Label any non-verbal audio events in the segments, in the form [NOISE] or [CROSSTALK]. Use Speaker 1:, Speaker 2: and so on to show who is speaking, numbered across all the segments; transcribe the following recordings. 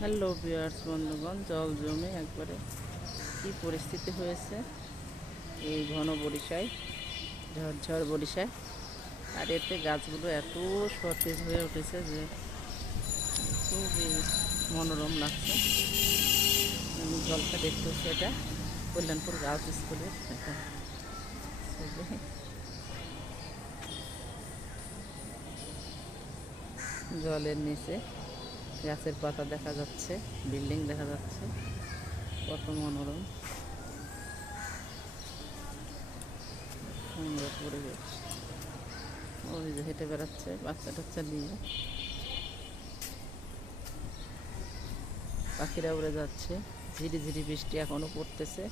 Speaker 1: Hello বিয়ার্স বন্ধুগণ, জল জমে একবারে কি পরিস্থিতি হয়েছে? এই ঘন বরিশায়, ঝরঝর বরিশায়। আর এতে গাছগুলো এত সতেজ হয়ে উঠেছে যে খুবই মনোরম লাগছে। আমি জলটা দেখতেছি এটা, কল্যাণপুর গার্লস স্কুলের। জলের নিচে গাছের পাতা দেখা যাচ্ছে, বিল্ডিং দেখা যাচ্ছে। কত মনোরম। সুন্দর পরিবেশ। ওই যে হেঁটে বেড়াচ্ছে, বাচ্চা টাচ্চা নিয়ে। পাখিরা উড়ে যাচ্ছে। ঝিরি ঝিরি বৃষ্টি এখনও পড়তেছে।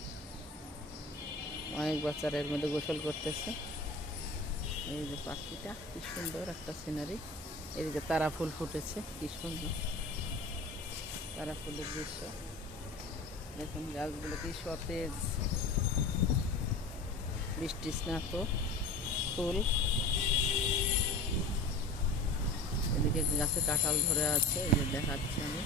Speaker 1: অনেক বাচ্চারা এর মধ্যে গোসল করতেছে। এই যে পাখিটা, কি সুন্দর একটা সিনারি। এদিকে তারা ফুল ফুটেছে, কি সুন্দর। তারা ফুলের দৃশ্য। দেখুন গাছগুলো কি সতেজ। বৃষ্টি স্নাত ফুল। এদিকে গাছে কাঁঠাল ধরে আছে, এই যে দেখাচ্ছি আমি।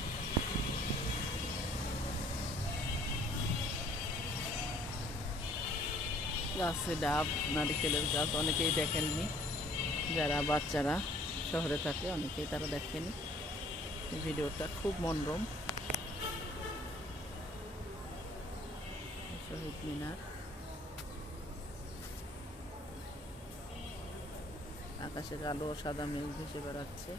Speaker 1: গাছে ডাব, নারিকেলের গাছ অনেকেই দেখেননি। যারা বাচ্চারা শহরে থাকে, অনেকেই তারা দেখেনি। ভিডিওটা খুব মনোরম। শহীদ মিনার আকাশে কালো ও সাদা মেঘ ভেসে বেড়াচ্ছে।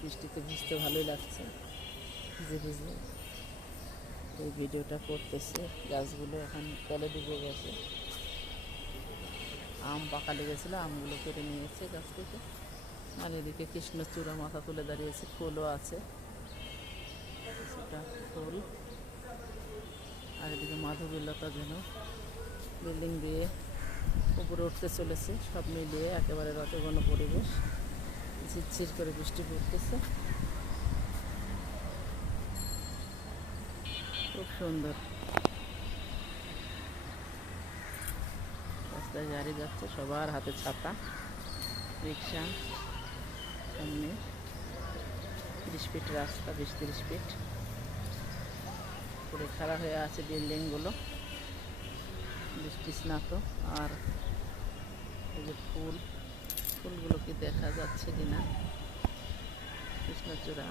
Speaker 1: বৃষ্টিতে ভিজতে ভালোই লাগছে। ভিজে ভিজে এই ভিডিওটা করতেছে। গাছগুলো এখন তলে ডুবে গেছে। আম পাকা লেগেছিলো, আমগুলো কেটে নিয়েছে গাছ থেকে। আর এদিকে কৃষ্ণচূড়া মাথা তুলে দাঁড়িয়েছে ফুলও আছে। কিছুটা ফুল আর এদিকে মাধবীলতা যেন বিল্ডিং দিয়ে উপরে উঠতে চলেছে, সব মিলিয়ে একেবারে রতঘন পরিবেশ, ঝিরঝির করে বৃষ্টি পড়তেছে। খুব সুন্দর। রাস্তায় গাড়ি যাচ্ছে, সবার হাতে ছাতা, রিক্সা সামনে তিরিশ ফিট রাস্তা, বিশ তিরিশ ফিট। পুরো খাড়া হয়ে আছে বিল্ডিংগুলো। বৃষ্টি স্নাত, আর এই যে ফুল, ফুলগুলো কি দেখা যাচ্ছে কিনা কৃষ্ণচূড়া।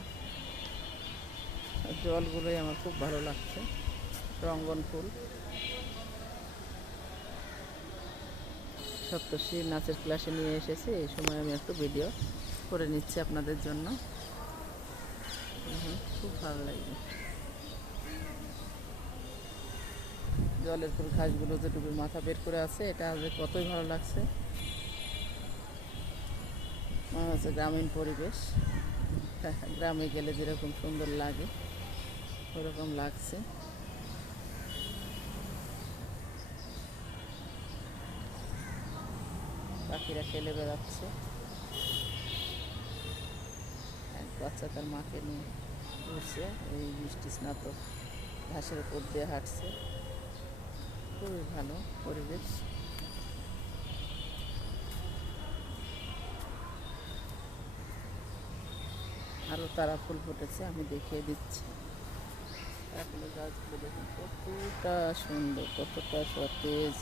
Speaker 1: জলগুলোই আমার খুব ভালো লাগছে, রঙ্গন ফুল। সপ্তর্ষি নাচের ক্লাসে নিয়ে এসেছে, এই সময় আমি একটু ভিডিও করে নিচ্ছি আপনাদের জন্য। খুব ভালো লাগবে। জলের ফুল ঘাসগুলো যে ডুবে মাথা বের করে আছে, এটা যে কতই ভালো লাগছে। মনে হচ্ছে গ্রামীণ পরিবেশ। [LAUGHS] গ্রামে গেলে যেরকম সুন্দর লাগে, ওরকম লাগছে। পাখিরা খেলে বেড়াচ্ছে। এক বাচ্চা তার মাকে নিয়ে ঘুরছে এই বৃষ্টি স্নাত ঘাসের উপর দিয়ে হাঁটছে। খুবই ভালো পরিবেশ। আরও তারা ফুল ফুটেছে, আমি দেখিয়ে দিচ্ছি। তারপরে গাছগুলো দেখুন কতটা সুন্দর, কতটা সতেজ।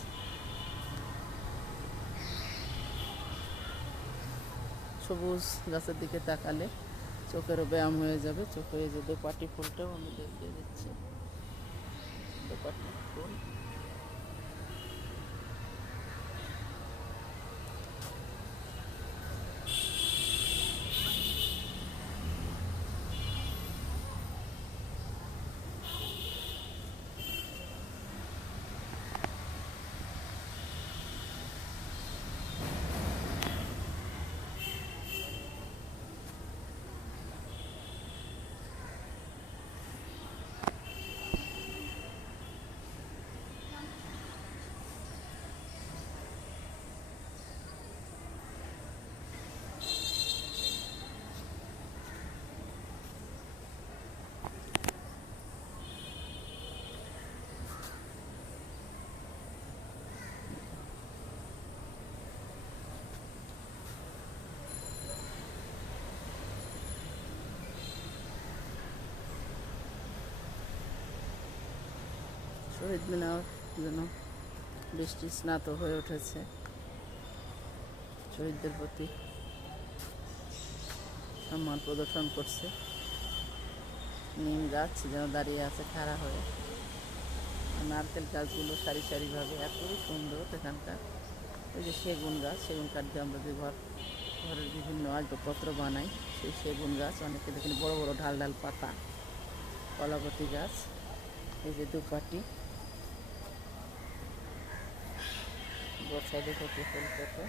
Speaker 1: সবুজ গাছের দিকে তাকালে চোখেরও ব্যায়াম হয়ে যাবে, চোখে যে দোপাটি ফুলটাও আমি দেখিয়ে দিচ্ছি। দোপাটি ফুল। শহীদ মিনার যেন বৃষ্টি স্নাত হয়ে উঠেছে শহীদদের প্রতি সম্মান প্রদর্শন করছে। নিম গাছ যেন দাঁড়িয়ে আছে খাড়া হয়ে। নারকেল গাছগুলো সারি সারিভাবে এতই সুন্দর এখানকার। ওই যে সেগুন গাছ, সেগুন কাঠ দিয়ে আমরা যে ঘর ঘরের বিভিন্ন আসবাবপত্র বানাই। সেই সেগুন গাছ, অনেকে দেখেন বড় বড় ঢাল ঢাল পাতা, কলাপতি গাছ, এই যে দুপাটি। বর্ষা দেখে ফুল ফোটে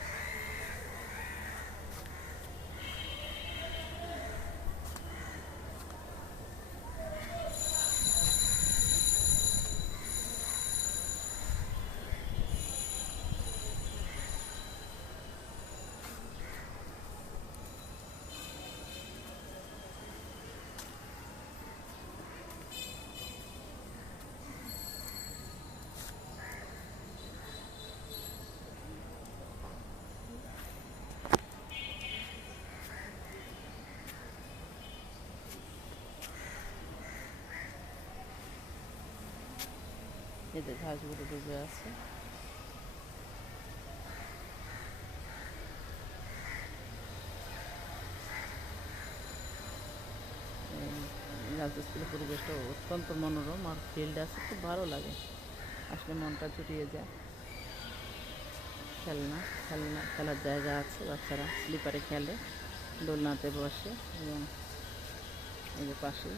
Speaker 1: এদের ঘাসগুলো ডুবে আছে গার্লস স্কুলের পরিবেশটা অত্যন্ত মনোরম আর ফিল্ড আছে, খুব ভালো লাগে। আসলে মনটা জুড়িয়ে যায়। খেলনা খেলনা, খেলার জায়গা আছে, বাচ্চারা স্লিপারে খেলে, দোলনাতে বসে এবং এই যে পাশে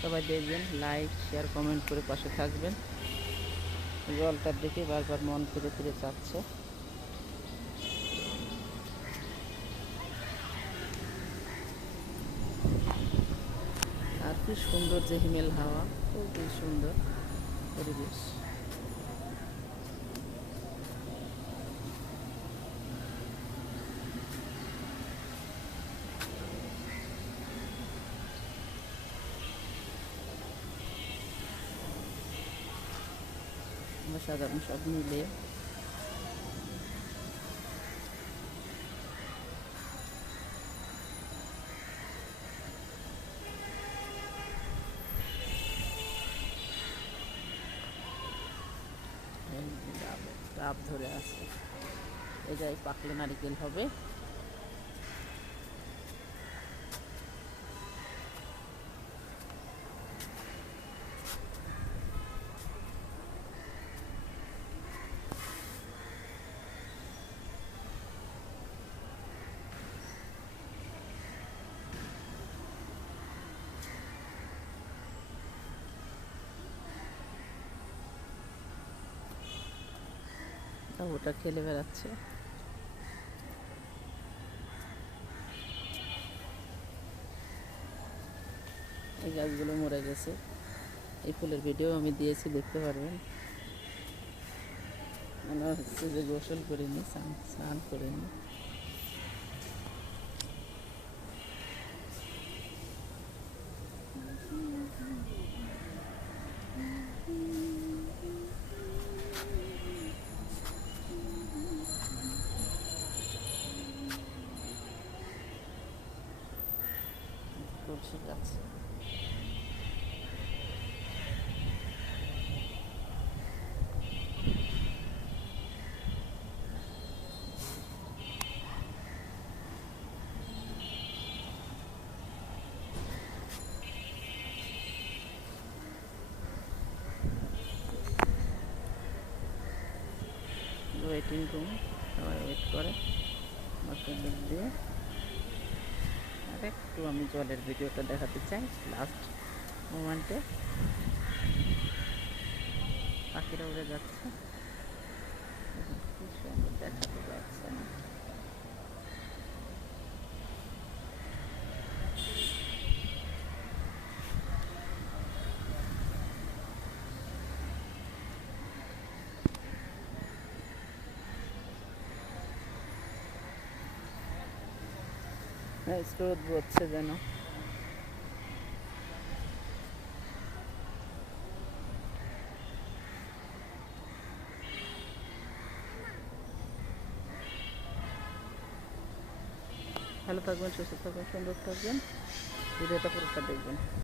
Speaker 1: সবাই দেখবেন লাইক শেয়ার কমেন্ট করে পাশে থাকবেন। জলটার দিকে বারবার মন ফিরে ফিরে চাচ্ছে। আর কি সুন্দর যে হিমেল হাওয়া, খুবই সুন্দর পরিবেশ। সাধারণ সব মিলে। ডাব ধরে আছে। এটাই পাকলে নারিকেল হবে। তা ওটা খেলে বেড়াচ্ছে। এই গাছগুলো মরে গেছে। এই ফুলের ভিডিও আমি দিয়েছি, দেখতে পারবেন। মনে হচ্ছে যে গোসল করিনি, স্নান স্নান করিনি। গাছ ওয়েটিং রুম সবাই ওয়েট করে। বাচ্চাদের দিয়ে। একটু আমি জলের ভিডিওটা দেখাতে চাই লাস্ট মোমেন্টে পাখিরা উড়ে যাচ্ছে দেখুন কি সুন্দর দেখাতে যাচ্ছে না হ্যাঁ স্রোত বচ্ছে যেন। ভালো থাকবেন সুস্থ থাকবেন সুন্দর থাকবেন। ভিডিওটা পুরোটা দেখবেন।